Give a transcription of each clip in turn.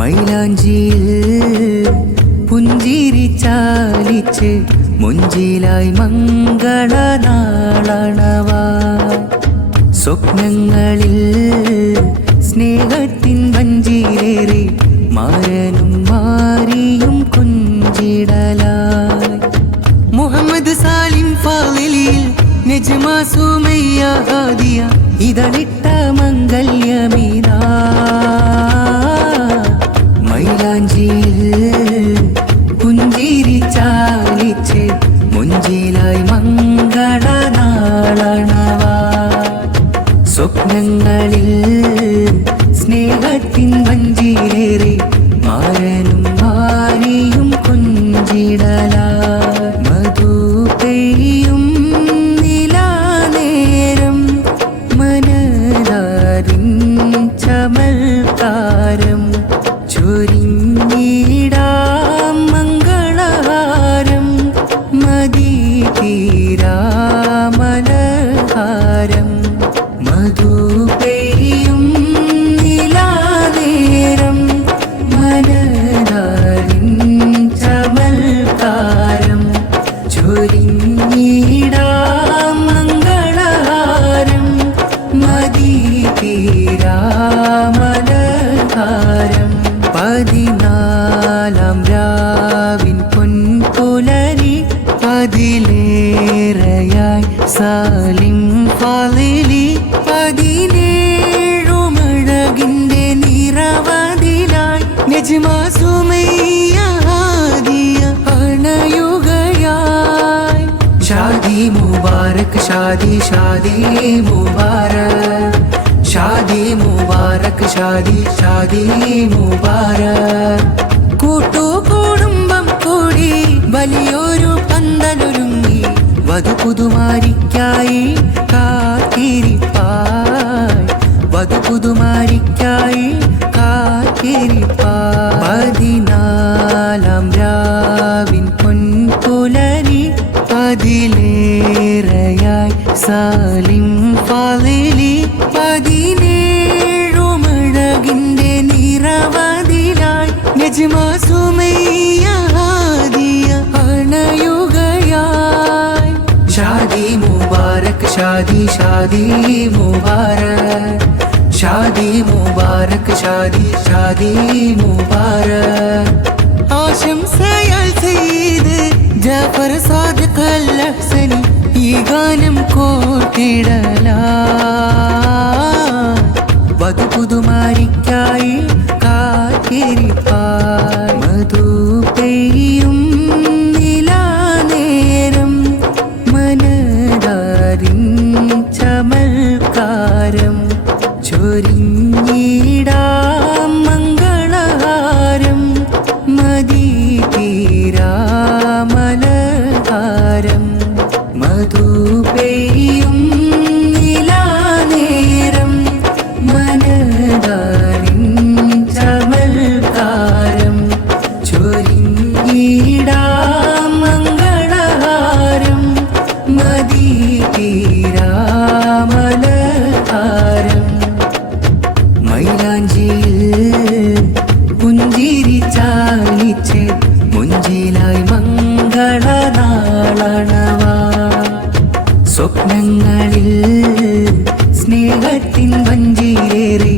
മൈലാഞ്ചിയിൽ പുഞ്ചിരി ചാലിച്ച് മുഞ്ചിലായി മംഗളനാളണവായി സ്വപ്നങ്ങളിൽ സ്നേഹത്തിൻ വഞ്ചിയേറി മാരനും മാരിയും കുഞ്ചിടലായി മുഹമ്മദ് സാലിം ഫാളിലിൽ നജ്മ സുമയ്യ ഹാദിയ ഇതളിട്ട മംഗല്യമിതാ മൈലാഞ്ചിയിൽ പുഞ്ചിരി ചാലിച്ച് മുഞ്ചിലായി മംഗളനാളണവായി സ്വപ്നങ്ങളിൽ സ്നേഹത്തിൻ വഞ്ചിയേറി മാരനും മാരിയും കുഞ്ചിടലായി മധു പെയ്യും നിലാനേരം മനതാരിൻ ചമൽക്കാരം ചൊരിഞ്ഞിടാം മംഗളഹാരം മദീതീരാമലഹാരം മധു പെയ്യും നിലാനേരം മനതാരിൻ ചമൽക്കാരം ചൊരിഞ്ഞിടാം മംഗളഹാരം മദീതീരാമലഹാരം 14 രാവിൻ പൊൻപുലരി അതിലേറെയായി സാലിം ഫാളിലി 17 മഴകിന്റെ നിറവതിലായി നജ്മ സുമയ്യ ഹാദിയ അണയുകയായി ഷാദി മുബാരക് ഷാദി ഷാദി മുബാരക് ഷാദി മുബാരക് ഷാദി ഷാദി മുബാരക് കൂട്ടുകുടുംബം കൂടി വലിയൊരു പന്തലൊരുങ്ങി വധുപുതുമാരിക്കായി കാത്തിരിപ്പായി വധുപുതുമാരിക്കായി കാത്തിരിപ്പായി 14 രാവിൻ പൊൻപുലരി അതിലേറെയായി സാലിം ഫാളിലി 17 മഴകിന്റെ നിറവതിലായി നജ്മ സുമയ്യ ഹാദിയ അണയുകയായി ഷാദി മുബാരക് ഷാദി ഷാദി മുബാരക് ഷാദി മുബാരക് ഷാദി ഷാദി മുബാരക് ആശംസയാൽ സയ്യിദ് ജാഫർ സാദിഖ് അൽ ഹസനി ഈ ഗാനം കോർത്തിടലായി വധുപുതുമാരിക്കായി കാത്തിരിപ്പായി മധു പെയ്യും നിലാനേരം മനതാരിൻ ചമൽക്കാരം ചൊരിഞ്ഞിടാം മംഗളഹാരം മദീതീരാമലഹാരം മധു പെയ്യും നിലാനേരം മനതാരിൻ ചമൽക്കാരം ചൊരിഞ്ഞിടാം മംഗളഹാരം മദീതീരാമലഹാരം മൈലാഞ്ചിയിൽ പുഞ്ചിരി ചാലിച്ച് മുഞ്ചിലായി മംഗളനാളണവായി സ്വപ്നങ്ങളിൽ സ്നേഹത്തിൻ വഞ്ചിയേറി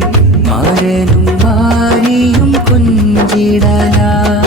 മാരനും മാരിയും കുഞ്ചിടലായി